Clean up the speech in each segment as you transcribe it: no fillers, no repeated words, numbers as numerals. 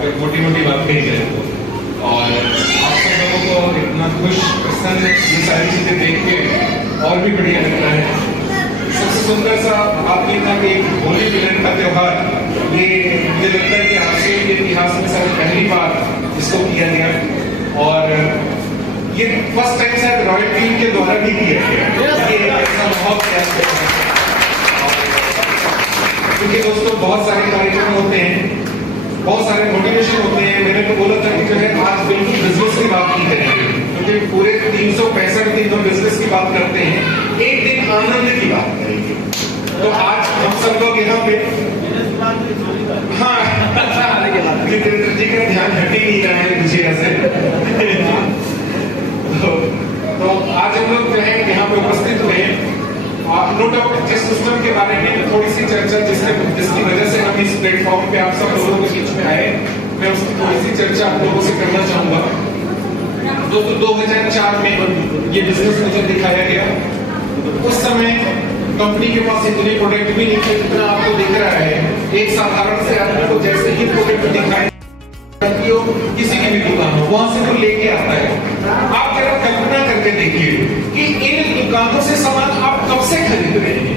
अगर मोटी मोटी बात कही जाए तो। और आप सब लोगों को इतना खुश प्रसन्न ये सारी चीजें देख के और भी बढ़िया लगता है। सबसे सुंदर सा बात ये था कि होली मिलन का त्योहार, ये मुझे लगता है कि आसिया के इतिहास में शायद पहली बार इसको किया गया, और ये फर्स्ट टाइम शायद रॉयल टीम के द्वारा भी किया गया। ये ऐसा बहुत क्योंकि दोस्तों बहुत सारे कार्यक्रम होते हैं, बहुत सारे मोटिवेशन होते हैं। मैंने तो बोला था कि जो है आज बिल्कुल बिजनेस की बात नहीं करेंगे, क्योंकि पूरे 365 दिन हम बिजनेस की बात करते हैं, एक दिन आनंद की बात करेंगे। तो आज हम सब लोग यहाँ पे हाँ जितेंद्र जी का ध्यान हट ही नहीं रहा है दूसरी से तो आज हम लोग जो है यहाँ पे उपस्थित हुए हैं। नो डाउट जिस सिस्टम के बारे में थोड़ी सी चर्चा जिसकी वजह से हम इस प्लेटफॉर्म पे आप सब लोगों के बीच में आए, मैं उसकी थोड़ी सी चर्चा आप लोगों से करना चाहूंगा। दोस्तों 2004 में ये बिजनेस मुझे दिखाया गया। उस समय कंपनी के पास इतने प्रोडक्ट भी नहीं थे जितना आपको दिख रहा है। एक साधारण से आदमी को जैसे ही प्रोडक्ट दिखाए किसी की भी दुकान हो वहां से वो लेके आता है। आप जरा कल्पना करके देखिए कि इन दुकानों से सामान आप कब से खरीद रहे हैं।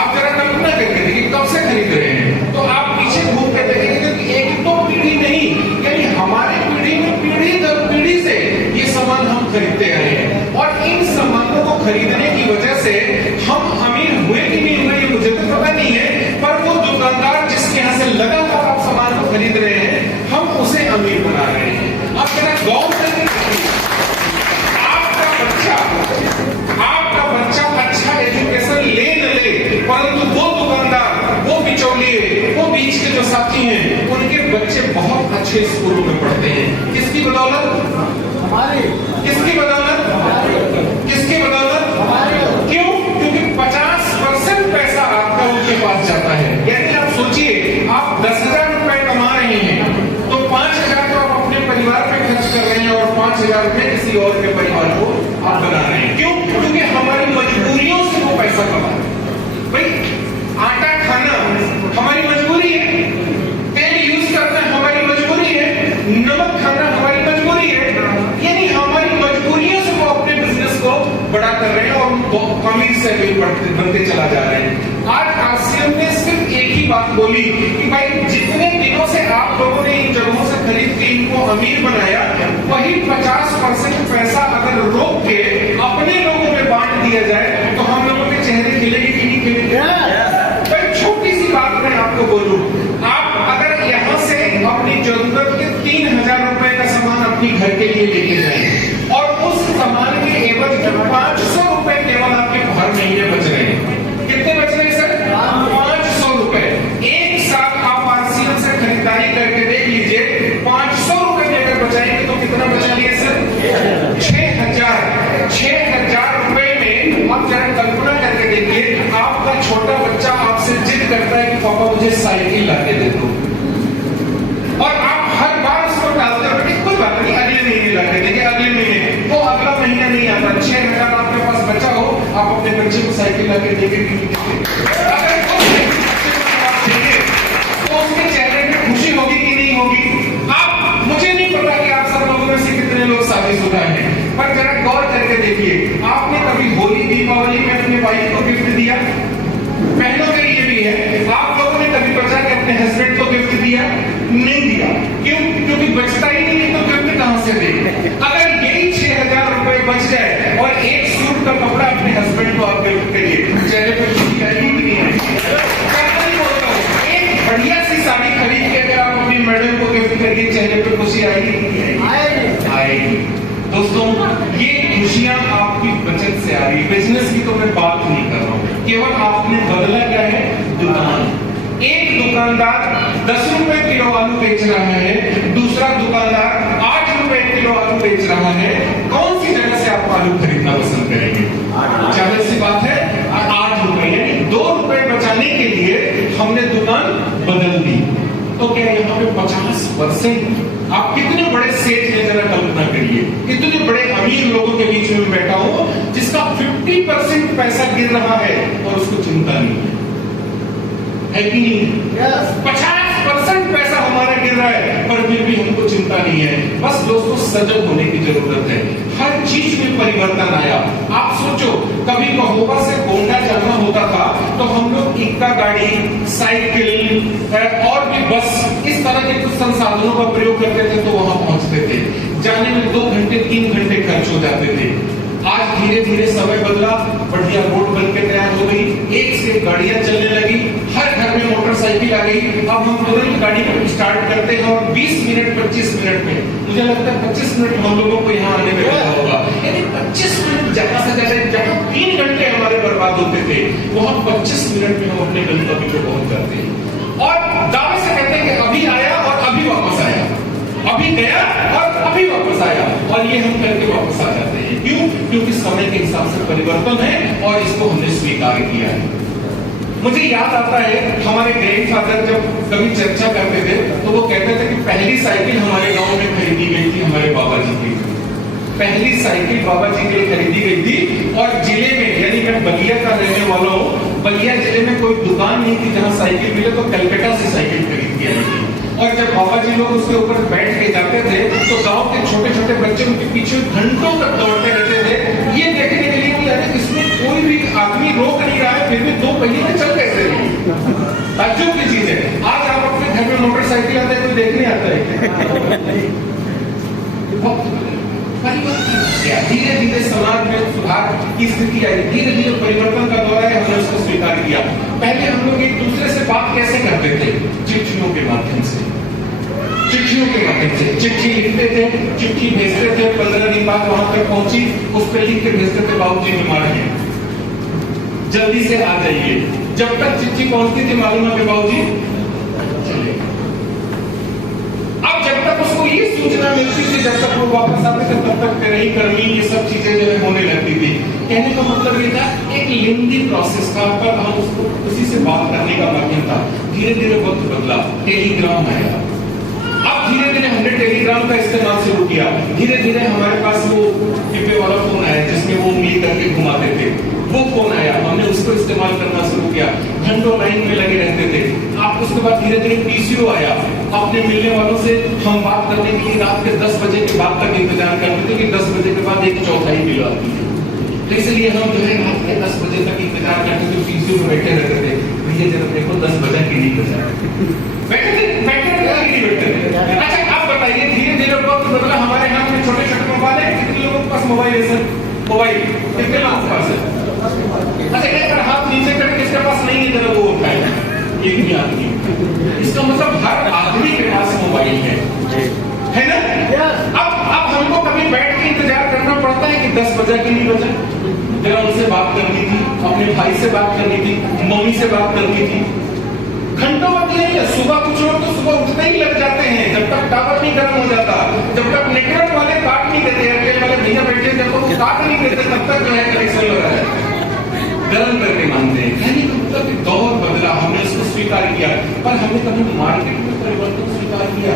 आप जरा कल्पना करके देखिए कब से खरीद रहे हैं। तो आप पीछे घूम के देखेंगे कि एक तो पीढ़ी नहीं, यानी हमारी पीढ़ी में पीढ़ी दर पीढ़ी से ये सामान हम खरीदते आए हैं। और इन सामानों को खरीदने की वजह से हम अमीर हुए कि नहीं हुए ये मुझे तो पता नहीं है, पर वो दुकानदार जिसके यहाँ से लगातार आप सामान को खरीद रहे हैं, हम उसे अमीर बना रहे हैं। अब जरा गौर करके आपका बच्चा अच्छा एजुकेशन ले न ले, परंतु वो दुकानदार, वो बिचौलिए, वो बीच के जो साथी हैं, उनके बच्चे बहुत अच्छे स्कूलों में पढ़ते हैं। किसकी बदौलत? हमारे। किसकी बदौलत? किसकी बदौलत? क्यों? क्योंकि 50% पैसा आपका उनके पास जाता है। यानी आप सोचिए, आप 10,000 रुपए कमा रहे हैं तो 5,000 तो आप अपने परिवार में खर्च कर रहे हैं और 5,000 रुपए किसी और के परिवार को आप बना रहे हैं। क्यों? क्योंकि हमारी मजबूरियों से वो पैसा कमा रहे हैं। भाई आटा खाना हमारी मजबूरी है, तेल यूज करना हमारी मजबूरी है, नमक खाना हमारी मजबूरी है। यानी हमारी मजबूरियों से वो अपने बिजनेस को बड़ा कर रहे हैं और अमीर से अमीर बनते चला जा रहे हैं। आज आसियम ने सिर्फ एक ही बात बोली कि भाई जितने दिनों से आप लोगों ने इन जगहों से खरीद के इनको अमीर बनाया, वही 50% पैसा अगर रोक के अपने लोगों में बांट दिया जाए तो हम लोगों के चेहरे खिलेंगे कि नहीं खिलेंगे? भाई छोटी सी बात मैं आपको बोलूं, आप अगर यहाँ से अपनी जरूरत के 3,000 रुपए का सामान अपनी घर के लिए लेके जाए और उस सामान के एवज में 500 रुपए केवल आपके हर महीने बच रहे हैं। कितने बच रहे हैं सर? 500 रुपए। एक साथ आप आरसीएम से खरीदारी करके देख लीजिए, 500 रुपए अगर बचाएंगे तो कितना बचा लिए सर? 6,000 रुपए में आप जरा कल्पना करके देखिए, आपका छोटा बच्चा आपसे जिद करता है कि पापा मुझे साइकिल लाके दे दो, और आप हर बार उसको टालते हो, कोई बात नहीं अगले महीने लाके देंगे, अगले महीने। वो अगला महीना नहीं आता, 6,000 आपके पास बचा हो, आप अपने बच्चे को साइकिल लाके देंगे कि नहीं देंगे? अगर तो उसके चेहरे पे खुशी होगी कि नहीं होगी? आप, मुझे नहीं पता कि आप सब लोगों में से कितने लोग शादीशुदा हैं, पर जरा गौर करके देखिए, आपने कभी होली दीपावली में अपने वाइफ को गिफ्ट दिया? पहलों के लिए भी है, आप लोगों ने कभी बचा के अपने हस्बैंड को गिफ्ट दिया? नहीं दिया। क्यों? क्योंकि बचता ही नहीं है तो गिफ्ट कहां से दे? अगर यही 6,000 रुपए बच जाए और एक सूट का कपड़ा अपने हस्बैंड को आप गिफ्ट करिए, चेहरे पे खुशी आएगी कि नहीं आएगी? एक बढ़िया सी साड़ी खरीद के अगर आप अपनी मैडम को गिफ्ट करिए, चेहरे पे खुशी आएगी कि नहीं आएगी? आएगी। दोस्तों ये खुशियां आपकी बचत से आ रही। बिजनेस की तो मैं बात नहीं कर रहा हूं, केवल आपने बदला क्या है? दुकान। एक दुकानदार 10 रुपए किलो आलू बेच रहा है, दूसरा दुकानदार 8 रुपए किलो आलू बेच रहा है। कौन सी जगह से आप आलू खरीदना पसंद करेंगे? जाहिर सी बात है 8 रुपए, यानी 2 रुपए बचाने के लिए हमने दुकान बदल दी। तो क्या यहाँ पे 50%? आप कितने बड़े सेठ हैं जरा कल्पना करिए, इतने बड़े अमीर लोगों के बीच में बैठा हूं जिसका 50% पैसा गिर रहा है और उसको चिंता नहीं है कि नहीं? 50% पैसा हमारा गिर रहा है पर में भी हमको चिंता नहीं है, बस दोस्तों सजग होने की जरूरत है। हर चीज में परिवर्तन आया। आप सोचो, कभी महोबा से गोंडा जाना होता था तो हम लोग इक्का गाड़ी, साइकिल और भी बस, इस तरह के कुछ संसाधनों का प्रयोग करते थे तो वहां पहुंचते थे। जाने में 2 घंटे 3 घंटे खर्च हो जाते थे। आज धीरे धीरे समय बदला, बढ़िया रोड बन के तैयार हो गई, एक से एक गाड़ियां चलने लगी, हर घर में मोटरसाइकिल आ गई। अब हम तुरंत गाड़ी को स्टार्ट करते हैं और 20 मिनट 25 मिनट में, मुझे लगता है 25 मिनट हम लोगों को यहाँ आने में लगा होगा। यानी 25 मिनट ज्यादा से ज्यादा, जहाँ 3 घंटे हमारे बर्बाद होते थे वहां 25 मिनट में हम अपने गंतव्य पे पहुंच जाते हैं। और दावे से कहते हैं कि अभी आया और अभी वापस आया, अभी गया और अभी वापस आया, और ये हम करके वापस आ जाते हैं। क्यों? क्योंकि समय के हिसाब से परिवर्तन है और इसको हमने स्वीकार किया है। मुझे याद आता है हमारे ग्रैंडफादर जब कभी चर्चा करते थे तो वो कहते थे कि पहली साइकिल हमारे गांव में खरीदी गई थी हमारे बाबा जी की। पहली साइकिल बाबा जी के लिए खरीदी गई थी, और जिले में, यानी मैं बलिया का रहने वाला हूँ, बलिया जिले में कोई दुकान नहीं थी जहाँ साइकिल मिले, तो कलकत्ता से साइकिल खरीद के आई थी। और जब बाबा जी लोग उसके ऊपर बैठ के जाते थे तो गांव के छोटे छोटे बच्चे उनके पीछे घंटों तक दौड़ते रहते थे, ये देखने के लिए कि अरे इसमें कोई भी आदमी रोक नहीं रहा है, फिर भी 2 पहिए में चल कैसे रही। ताज्जुब की चीज है। आज आप अपने घर में मोटरसाइकिल आता है, कोई देखने आता है? धीरे धीरे समाज में सुधार की स्थिति आई, धीरे धीरे परिवर्तन का दौर है, हमने उसको स्वीकार किया। पहले हम लोग एक दूसरे से बात कैसे करते थे? चिट्ठियों के माध्यम से, चिट्ठियों के माध्यम से चिट्ठी लिखते थे, चिट्ठी भेजते थे, 15 दिन बाद वहां तक पहुंची, उस पर लिख के भेजते थे बाबूजी बीमार हैं, जल्दी से आ जाइए। जब तक चिट्ठी पहुंचती थी मालूम है कि बाबूजी चले। अब जब तक उसको ये सूचना मिलती थी, जब तक वो वापस आते थे तब तक रही कर्मी, ये सब चीजें जो है होने लगती थी। कहने का मतलब ये था, एक लेंदी प्रोसेस था, पर हम उसको उसी से बात करने का माध्यम था। धीरे धीरे वक्त बदला, टेलीग्राम आया। अब धीरे धीरे हमने टेलीग्राम का इस्तेमाल शुरू किया। धीरे धीरे हमारे पास वो टिप्पे वाला फोन आया जिसमें वो उंगली करके घुमाते थे, वो फोन आया, हमने उसको इस्तेमाल करना शुरू किया। घंटों लाइन में लगे रहते थे। आप उसके बाद धीरे धीरे पीसीओ आया। अपने मिलने वालों से हम बात करने के लिए रात के 10 बजे के बाद तक इंतजार करते थे कि 10 बजे के बाद 1/4 मिल आती है। तो इसलिए हम जो है रात के 10 बजे तक इंतजार करते थे, पीसीओ में बैठे रहते थे। भैया जरा देखो 10 बजे की नहीं बजा, बैठे थे। अच्छा आप बताइए, धीरे धीरे वक्त बदला, हमारे हाथ में छोटे छोटे मोबाइल है। कितने लोगों के पास मोबाइल है सर? मोबाइल कितने लोगों के पास है? अच्छा एक बार हाथ नीचे करके किसके पास नहीं है जरा वो उठाए, एक भी आदमी। इसका मतलब हर आदमी के पास मोबाइल है ना? अब हमको कभी बैठ के इंतजार करना पड़ता है कि 10 बजा कि नहीं बजा, जरा उनसे बात करनी थी, अपने भाई से बात करनी थी, मम्मी से बात करनी थी। घंटों वक्त नहीं है। सुबह कुछ लोग तो सुबह उठते ही लग जाते हैं, जब तक टावर नहीं गर्म हो जाता, जब तक नेटवर्क वाले काट नहीं देते, एयरटेल वाले भैया बैठे जब तक वो काट नहीं देते तब तक जो है कनेक्शन लगा है, गर्म करके मानते हैं। यानी मतलब दौर बदला, हमने इसको स्वीकार किया, पर हमने कभी मार्केट में परिवर्तन स्वीकार किया?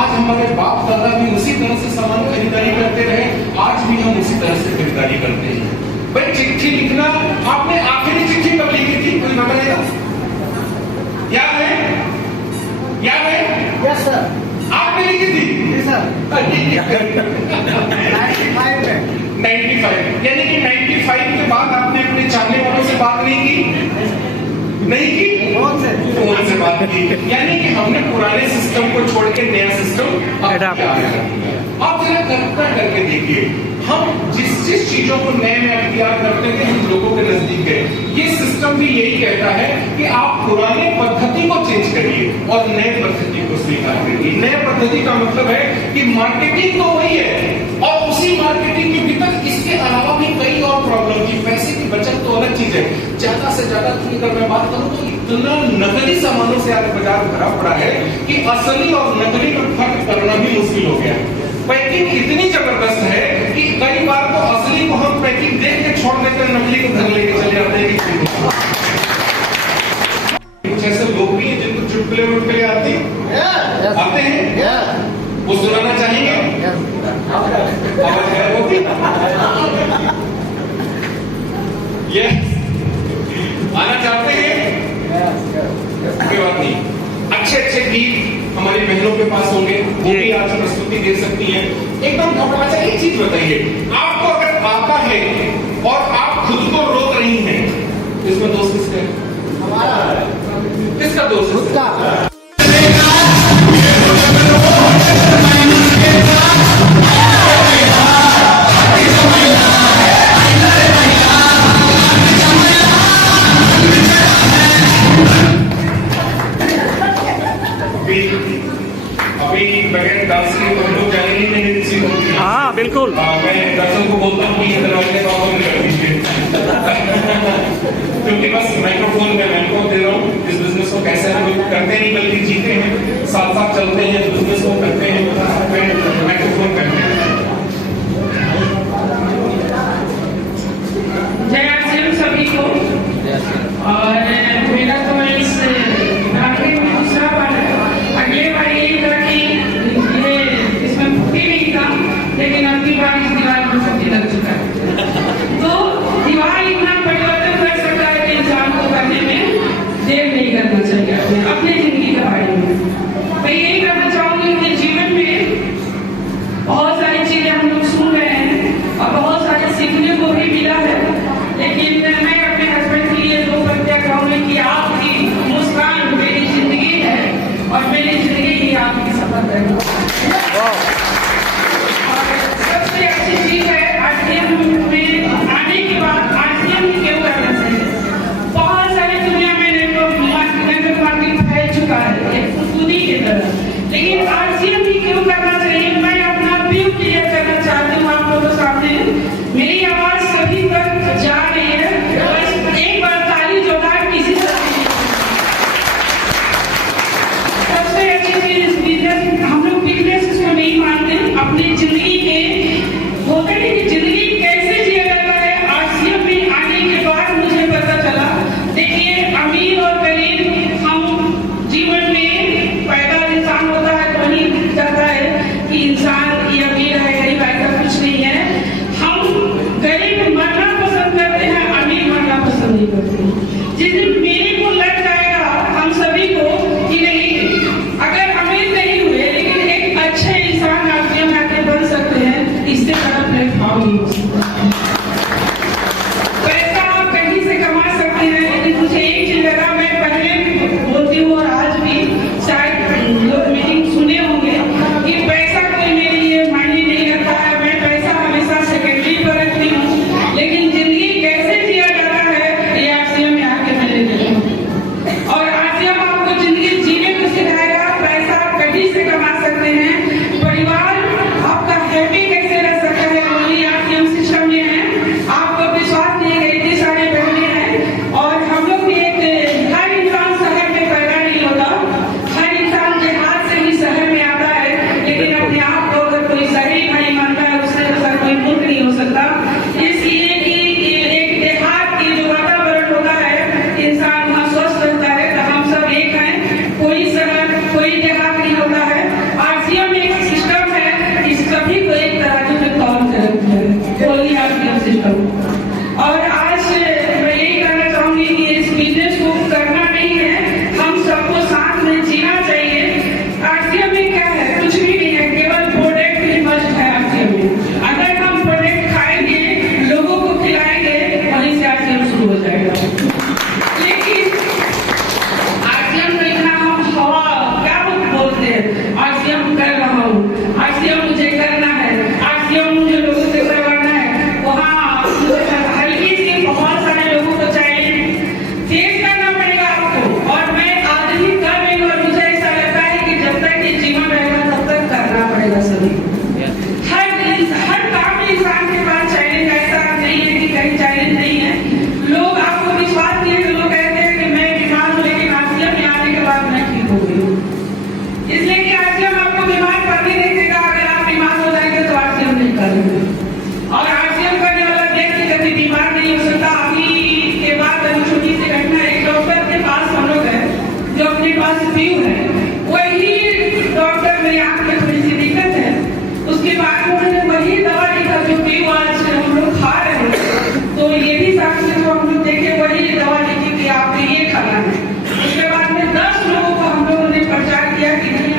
आज हमारे बाप दादा भी उसी तरह से सामान खरीदारी करते रहे, आज भी हम उसी तरह से खरीदारी करते हैं। भाई चिट्ठी लिखना, आपने आखिरी चिट्ठी कब लिखी थी कोई बताएगा? याद है? याद है? Yes sir. आपने लिखी थी? जी सर। 95 यानी कि 95 के बाद आपने अपने चाहने वालों से बात नहीं की? नहीं की? फोन से बात की। यानी कि हमने पुराने सिस्टम को छोड़ के नया सिस्टम आप जरा कल्पना करके देखिए, हम जिस चीजों को नए में अख्तियार करते थे हम लोगों के नजदीक गए। ये सिस्टम भी यही कहता है कि आप पुराने पद्धति को चेंज करिए और नए पद्धति को स्वीकार करिए। नए पद्धति का मतलब है कि मार्केटिंग तो वही है और उसी मार्केटिंग के भीतर इसके अलावा भी कई और प्रॉब्लम की, पैसे की बचत तो अलग चीज है। ज्यादा से ज्यादा अगर मैं बात करूं तो इतना नकली सामानों से आज बाजार भरा पड़ा है कि असली और नकली में फर्क करना भी मुश्किल हो गया है। पैकिंग इतनी जबरदस्त है कि कई बार तो असली को हम पैकिंग देख के छोड़ देते हैं, नकली को घर लेके चले जाते हैं। कुछ ऐसे लोग भी हैं जिनको चुटकुले वुटकुले आते हैं, वो सुनाना चाहेंगे? आवाज खराब होती ये आना चाहते हैं? कोई बात नहीं, अच्छे अच्छे गीत हमारी बहनों के पास होंगे, वो भी आज प्रस्तुति दे सकती हैं। एकदम घबरा जाए। एक चीज बताइए, आपको अगर आता है और आप खुद को रोक रही हैं, इसमें दोष किसका है? हमारा। किसका दोष? उसका। अभी बगैर डांस के तो हम लोग जाने ही नहीं किसी को। हाँ बिल्कुल। मैं दर्शकों को बोलता हूँ कि दरवाजे बाबा में कर दीजिए, क्योंकि बस माइक्रोफोन में मैं को दे रहा हूँ। इस बिजनेस को कैसे हम लोग करते नहीं बल्कि जीते हैं, साथ साथ चलते हैं, बिजनेस को करते हैं, माइक्रोफोन करते हैं। जय आसिम सभी को। और मेरा तो इस नाटक में दूसरा बार है। अगले बार यही था कि ये इसमें फूटी नहीं था, लेकिन अगली बार इस दीवार में फूटी लग चुका है। तो दीवार इतना परिवर्तन कर सकता है कि इंसान को करने में देर नहीं करना चाहिए अपने जिंदगी के बारे में। मैं यही करना चाहूंगी कि जीवन में बहुत सारी चीजें हम लोग सुन रहे हैं और बहुत सारे सीखने को भी मिला है, लेकिन मैं अपने हस्बैंड के लिए दो बातें कहूंगी कि आपकी मुस्कान मेरी जिंदगी है और मेरी जिंदगी ही आपकी सफर है। और सबसे अच्छी चीज है आरसीएम में आने के बाद आरसीएम क्यों करना चाहिए। बहुत सारी दुनिया में नेटवर्क मार्केटिंग फैल चुका है एक फुदकुदी की तरह, लेकिन आरसीएम भी क्यों करना चाहिए। मैं अपना व्यू क्लियर करना चाहती हूँ आप लोगों के सामने। मेरी आवाज सभी तक जा रही है, बस एक बार ताली जोरदार किसी से। सबसे अच्छी चीज इस बिजनेस, हम लोग बिजनेस को नहीं मानते, अपनी जिंदगी के होते हैं कि जिंदगी कैसे जिया जाता है। आरसीएम में आने के बाद मुझे पता चला। देखिए अमीर और गरीब हम जीवन में पैदा इंसान होता है तो नहीं जाता है कि इंसान ये अमीर है गरीब, ऐसा कुछ नहीं है। हम गरीब मरना पसंद करते हैं, अमीर मरना पसंद नहीं करते। जिस दिन मेरे को लग जाएगा हम सभी को कि नहीं, अगर अमीर नहीं हुए लेकिन एक अच्छे इंसान आरसीएम आके बन सकते हैं, इससे बड़ा प्लेटफॉर्म नहीं हो सकता। पैसा आप कहीं से कमा सकते हैं, लेकिन मुझे एक चीज लगा, मैं पहले भी बोलती हूँ और आज भी शायद लोग मीटिंग सुने होंगे कि पैसा कोई मेरे लिए मायने नहीं रखता है। मैं पैसा हमेशा सेकेंडरी पर रखती हूँ, लेकिन जिंदगी कैसे जिया जाता है ये आरसीएम में आके मैं लेती हूँ। और आरसीएम आपको जिंदगी जीने को सिखाएगा। पैसा आप कहीं से कमा सकते हैं, परिवार आपका हैप्पी कैसे रह सकता है वो भी आरसीएम सिस्टम में है। आपको विश्वास नहीं है, इतनी सारी बहनें हैं और हम लोग भी एक, हर इंसान शहर में पैदा नहीं होता, हर इंसान देहात से ही शहर में आता है, लेकिन अपने आप को अगर कोई शहरी भाई मानता है उससे अच्छा कोई मूर्ख नहीं हो सकता। इसलिए कि एक देहात की जो वातावरण होता है इंसान वहाँ स्वस्थ रहता है। तो हम सब एक हैं, कोई शहर कोई देहात नहीं होता है। आरसीएम एक सिस्टम है, इस सभी को एक तराजू में तौल कर रखा है, कोई आरसीएम सिस्टम। और आज मैं यही कहना चाहूंगी कि इस बिजनेस को करना नहीं है, हम सबको साथ में जीना चाहिए। आरसीएम में क्या है, कुछ भी नहीं है, केवल प्रोडक्ट ही मस्ट है आरसीएम में। अगर हम प्रोडक्ट खाएंगे, लोगों को खिलाएंगे, वहीं से आरसीएम शुरू हो जाएगा। लेकिन आरसीएम में इतना हम हवा क्या बोलते हैं, आरसीएम कर रहा हूँ, आरसीएम मुझे करना है, आरसीएम मुझे लोगों से करवाना है, वहाँ हल्की सी बहुत सारे लोगों को चाहिए, फेस करना पड़ेगा आपको। और मैं आज ही कर रही हूँ और मुझे ऐसा लगता है कि जब तक ये जीवन रहेगा तब तक करना पड़ेगा सभी। हर काम में इंसान के पास चैलेंज, ऐसा नहीं है कि कहीं चैलेंज नहीं है। लोग आपको विश्वास नहीं है, तो लोग कहते हैं कि मैं बीमार हूँ लेकिन आरसीएम में आने के बाद मैं ठीक हो गई हूँ। इसलिए कि आरसीएम आपको बीमार करने नहीं देगा। अगर आप बीमार हो जाएंगे तो आरसीएम नहीं करेंगे, और आरसीएम करने वाला व्यक्ति कभी बीमार नहीं हो सकता। अभी के बाद छोटी सी घटना, एक डॉक्टर के पास हम लोग हैं जो अपने पास व्यू है, वही डॉक्टर मेरी आंख में थोड़ी सी दिक्कत है, उसके बाद उन्होंने वही दवा लिखा जो व्यू आज हम लोग खा रहे हैं। तो ये भी साथ में हम लोग देखे, वही दवा लिखी कि आपको ये खाना है। उसके बाद में 10 लोगों को हम लोगों ने प्रचार किया कि नहीं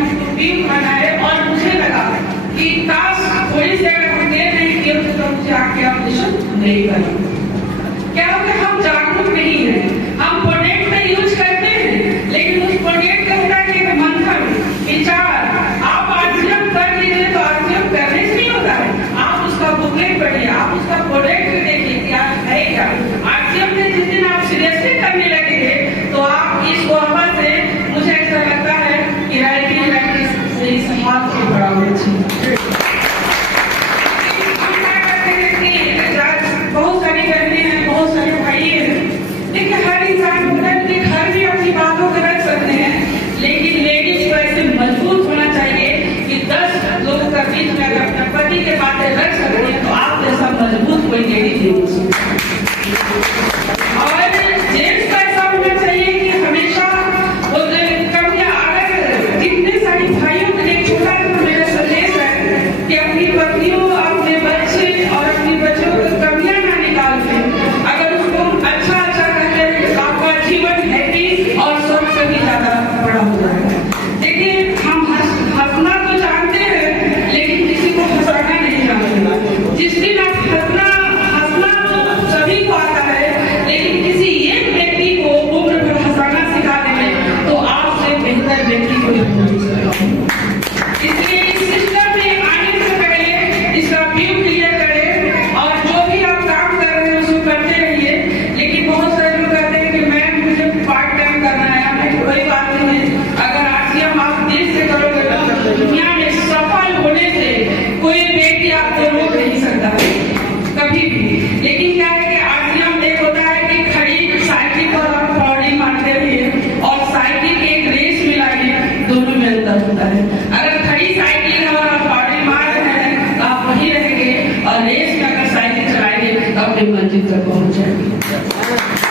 दर्द होता है। अगर खड़ी साइकिल है और आप पावड़ी मार रहे हैं तो आप वहीं रहेंगे, और रेस में अगर साइकिल चलाएंगे तो अपनी मंजिल तक पहुंच जाएंगे।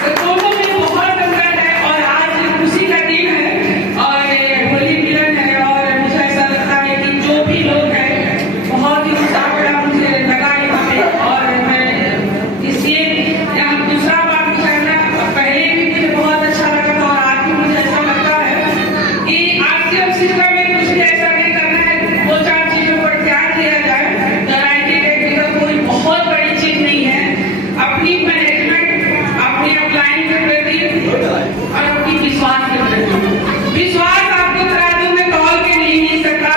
तो दोनों में बहुत अंतर है। और आज खुशी का दिन है और होली मिलन है, और मुझे ऐसा लगता है कि जो भी लोग हैं बहुत ही उत्साह बड़ा मुझे लगा यहाँ पे। और मैं इसलिए यहाँ दूसरा बात कहना, पहले भी मुझे बहुत अच्छा लगा था और आज भी मुझे ऐसा लगता है कि आरसीएम सिस्टम में कुछ भी ऐसा नहीं करना है, 2-4 चीजों पर ध्यान दिया जाए। वैरायटी टेक्निकल कोई बहुत बड़ी चीज नहीं है। अपनी मैनेजमेंट, अपनी अपलाइन के प्रति और अपनी विश्वास के प्रति, विश्वास आपको तराजू में तौल के नहीं मिल सकता,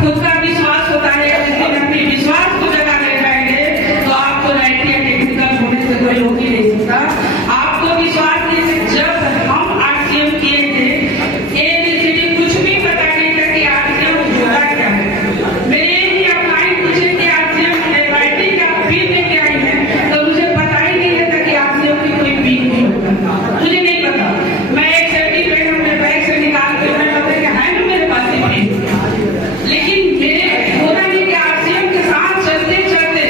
खुद का विश्वास होता है। जिस दिन अपने विश्वास को जगा ले पाएंगे तो आपको वैरायटी टेक्निकल होने से कोई रोक ही नहीं सकता। आपको विश्वास नहीं है। जब हम आरसीएम किए थे, एबीसीडी कुछ भी पता नहीं था कि आरसीएम होता क्या है। मेरे ही अपलाइन पूछे कि आरसीएम वैरायटी का फीस लेके आई है, तो मुझे पता ही नहीं था कि आरसीएम की कोई फीस भी होता, मुझे नहीं पता। मैं एक सर्टिफिकेट अपने बैग से निकाल के मैं पता कि है ना मेरे पास ही फीस। लेकिन मेरे होता नहीं कि आरसीएम के साथ चलते चलते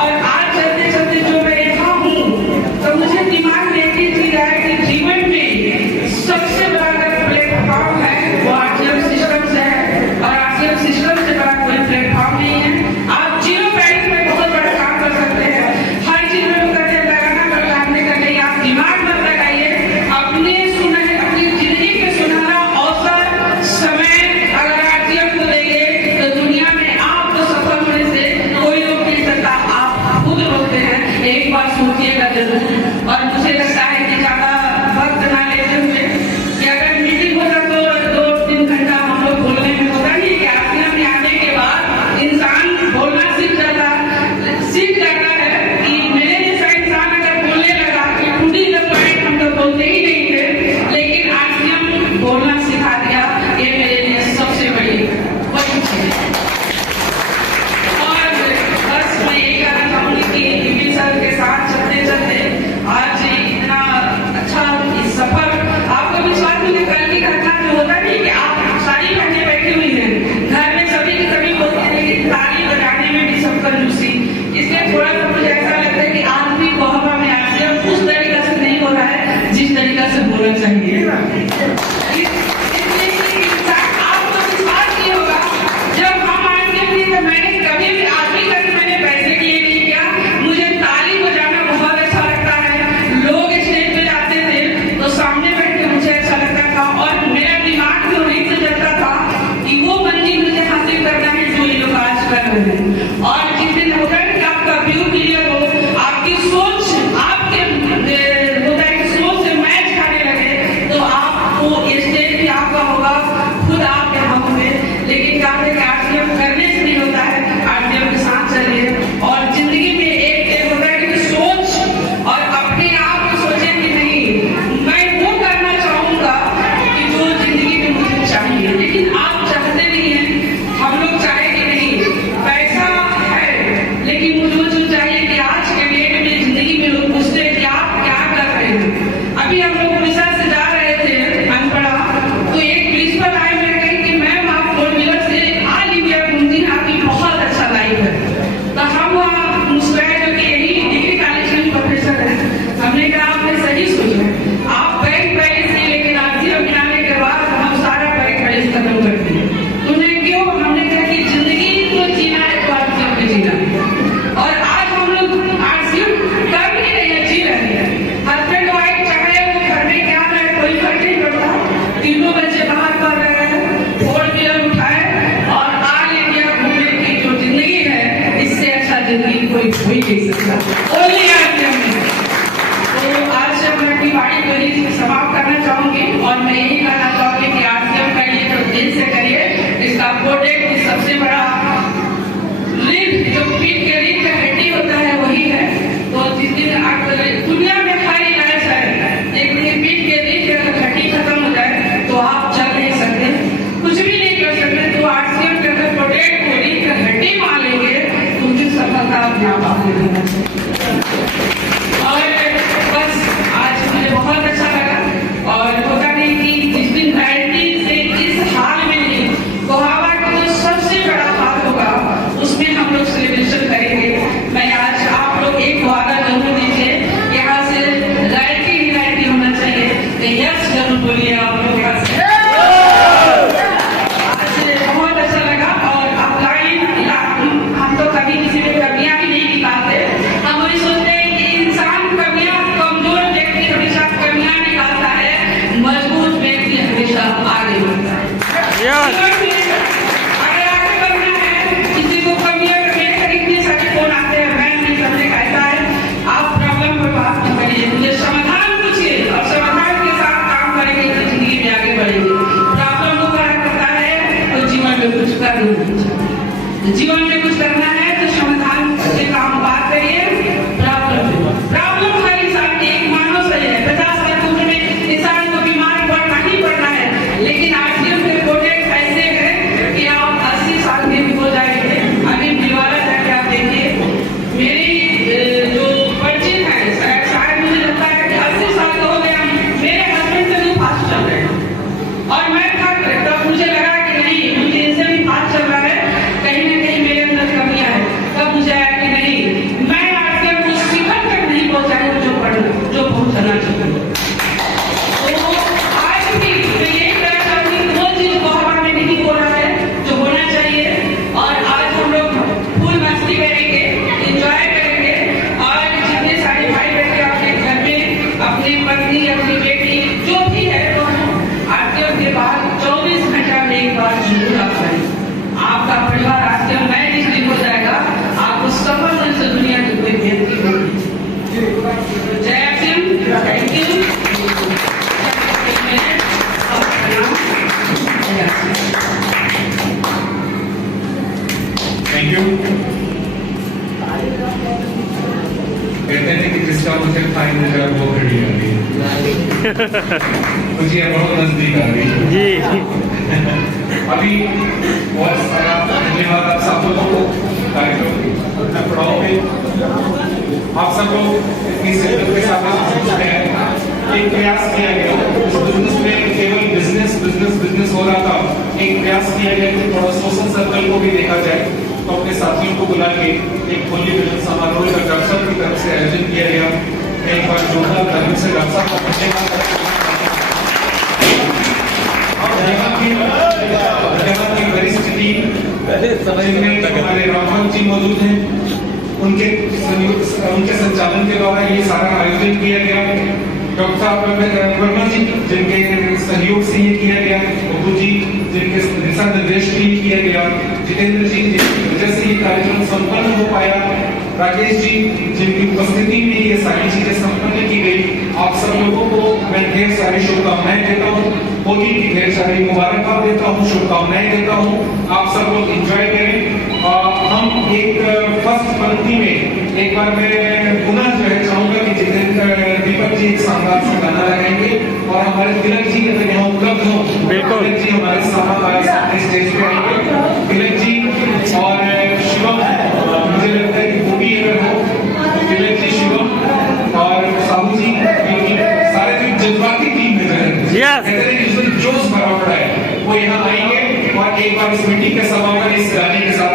और आज चलते चलते जो मैं यहाँ हूँ, तो मुझे दिमाग में एक ही चीज है कि जीवन में सबसे बड़ा अगर प्लेटफॉर्म है वो आरसीएम सिस्टम से है, और आरसीएम सिस्टम से बड़ा कोई प्लेटफॉर्म नहीं है। आप जीरो बैलेंस में बहुत बड़ा काम कर सकते हैं। हर चीज में करते लगाना पर काटने का नहीं, आप दिमाग मत लगाइए। अपने सुनहरे, अपनी जिंदगी के सुनहरा अवसर समय अगर आरसीएम को देंगे तो दुनिया में आपको सफल होने से कोई रोक नहीं सकता, आप खुद रोकते हैं। एक बार सोचिएगा जरूर। और मुझे लगता है कि ज्यादा वक्त ना लेते हुए कि अगर मीटिंग होता तो 2-3 घंटा हम लोग बोलने में होता नहीं कि आरसीएम में आने के बाद इंसान बोलना सीख जाता है। कि मेरे जैसा इंसान अगर बोलने लगा कि टूटी द पॉइंट, हम तो बोलते ही नहीं थे, लेकिन आरसीएम बोलना सिखा दिया। ये मेरे लिए सबसे बड़ी वही चीज है। और बस मैं यही कहना चाहूंगी कि यूपी सर के साथ चलते चलते आज इतना अच्छा सफर, आपको विश्वास नहीं। कल की घटना जो होता नहीं कि आप सारी बहनें बैठी हुई हैं घर में, सभी की सभी बोलते हैं कि ताली बजाने में भी सब कंजूसी। इसलिए थोड़ा सा मुझे ऐसा लगता है कि आज भी कोहबा में आरसीएम उस तरीका से नहीं हो रहा है जिस तरीका से बोलना चाहिए। इसलिए आपको विश्वास नहीं होगा। जब हम आरसीएम थे तो मैंने कभी भी आज भी तक मैंने पैसे के लिए नहीं किया। मुझे ताली बजाना बहुत अच्छा लगता है। लोग स्टेज पे जाते थे तो सामने बैठ के मुझे अच्छा लगता था, और मेरा दिमाग भी वहीं से चलता था कि वो मंजिल मुझे हासिल करना है जो ये लोग आज कर रहे हैं। और जिस दिन होता है कि आपका व्यू क्लियर हो, आपकी सोच आपके होता है कि सोच से मैच खाने लगे, तो आपको स्टेज भी आपका होगा, खुद आप यहाँ होंगे। लेकिन क्या है कि आरसीएम करने से नहीं होता है, आरसीएम के साथ चलिए। और जिंदगी में एक होता है कि सोच और अपने आप को सोचे कि नहीं मैं वो करना चाहूंगा कि जो जिंदगी में मुझे चाहिए। लेकिन आप चाहते नहीं हैं, हम लोग चाहेंगे नहीं। पैसा है, लेकिन मुझे वो जो चाहिए कि आज के डेट में जिंदगी में लोग पूछते हैं कि आप क्या कर रहे हैं। अभी हम लोग उड़ीसा से जा रहे थे अनपढ़ा, तो एक प्रिंसिपल आए, मैं कही कि मैम आप 4 व्हीलर से ऑल इंडिया घूमती हैं, आपकी बहुत अच्छा लाइफ है। तो हम वहाँ मुस्कुराए, जो कि यही डिग्री कॉलेज में प्रोफेसर है। हमने कहा आपने सही सोचा, आप बैंक बैलेंस नहीं, लेकिन आरसीएम गिनाने के बाद हम सारा बैंक बैलेंस खत्म कर दिए। तुमने क्यों? हमने कहा कि जिंदगी को जीना है तो आरसीएम में जीना है। और आज हम लोग आरसीएम कर नहीं रहे हैं, जी रहे हैं। हस्बैंड वाइफ चाहे वो घर में क्या रहे, कोई फर्क नहीं पड़ता। तीनों बच्चे बाहर पढ़ रहे हैं, 4 व्हीलर उठाए और ऑल इंडिया घूमने की जो जिंदगी है, इससे अच्छा जिंदगी कोई हो ही नहीं सकता। ओनली आरसीएम में। तो आज से मैं अपनी बाड़ी को ही समाप्त करना चाहूंगी, और मैं यही कहना चाहूंगी कि आरसीएम करिए तो दिल से करिए। इसका प्रोडक्ट सबसे बड़ा रीढ़, जो पीठ के रीढ़ का हड्डी होता है, वही है। तो जिस दिन दुनिया में हर इलाज है, एक दिन पीठ के रीढ़ की हड्डी खत्म हो जाए तो आप चल नहीं सकते, कुछ भी नहीं कर सकते। तो आरसीएम के अगर प्रोडक्ट को रीढ़ की हड्डी मान लेंगे तो मुझे सफलता अपने आप आपको देना चाहिए। और बस आज मुझे बहुत अच्छा लगा। और होता नहीं कि जिस दिन वैरायटी से इस हाल में नहीं करना नहीं चाहिए। जीवन में कुछ करना है तो समाधान के काम बात करिए। प्रॉब्लम हर इंसान की एक मानव सही है। 50 साल की उम्र में इंसान को बीमार पड़ना ही पड़ना है, लेकिन आरटीएम के प्रोजेक्ट ऐसे हैं कि आप 80 साल के भी हो जाएंगे। अभी भिलवाड़ा जाके आप देखिए, मेरी जो परिचित है, शायद मुझे लगता है कि 80 साल का हो गया, मेरे हस्बैंड से भी फास्ट चल रहे हैं और मैं थक गई। तब मुझे लगा कि नहीं, मुझे इनसे भी फास्ट चल रहा है, कहीं ना कहीं मेरे अंदर कमियां है। तब मुझे आया कि नहीं, मैं आरटीएम को शिखर तक नहीं पहुंचाऊंगा जो पहुंचना चाहिए। तो आज भी मैं यही कहना चाहूंगी कि वो चीज को हवा में नहीं हो रहा है जो होना चाहिए। और आज हम लोग फुल मस्ती करेंगे, एंजॉय करेंगे और जितने सारे भाई बहन अपने घर में अपनी पत्नी, अपनी बेटी जो भी है, तो आरटीएम के बाद 24 घंटा में एक बार जरूर आप करें। आपका परिवार आरटीएम मैरिज भी हो जाएगा, आपको सफल मन से दुनिया की कोई बेनती होगी। जय Singh, thank you. Thank you. कहते हैं कि जिसका मुझे फाइन हो जाए वो घड़ी आ गई, मुझे बहुत नजदीक आ गई जी। अभी बहुत सारा धन्यवाद आप सब लोगों को कार्यक्रम पढ़ाओ में आप सब लोग इतनी शिद्दत के साथ एक प्रयास किया गया। इस बिजनेस में केवल बिजनेस हो रहा था, एक प्रयास किया गया कि थोड़ा सोशल सर्कल को भी देखा जाए। तो अपने साथियों को बुला के एक होली मिलन समारोह का डॉक्टर की तरफ से आयोजन किया गया। एक बार जोरदार धर्म से डॉक्टर का यहाँ की वरिष्ठ टीम जिनमें हमारे रामभक्त जी मौजूद हैं, उनके संचालन के द्वारा ये सारा आयोजन किया गया। डॉक्टर साहब वर्मा जी जिनके सहयोग से ये किया गया, बब्बू जी जिनके दिशा निर्देश भी किया गया, जितेंद्र जी जिनकी वजह से ये कार्यक्रम संपन्न हो पाया, राकेश जी जिनकी उपस्थिति में ये सारी चीजें संपन्न की गई। आप सब लोगों को मैं ढेर सारी शुभकामनाएं देता हूँ, होली की ढेर सारी मुबारकबाद देता हूँ, शुभकामनाएं देता हूँ। आप सब लोग एंजॉय करें। हम एक फर्स्ट पंक्ति में एक बार मैं पुनः जो है चाहूंगा कि जितेंद्र दीपक जी एक शानदार सा गाना लगाएंगे और हमारे तिलक जी अगर यहाँ उपलब्ध हो, तिलक जी हमारे साथ स्टेज पे आएंगे। तिलक जी और शिवम, मुझे लगता है कि वो भी अगर हो, तिलक जी, शिवम और साहू जी, सारे जो जज्बाती टीम में जोश भरा पड़ा है, वो यहाँ आएंगे और एक बार इस मीटिंग के समापन इस गाने के साथ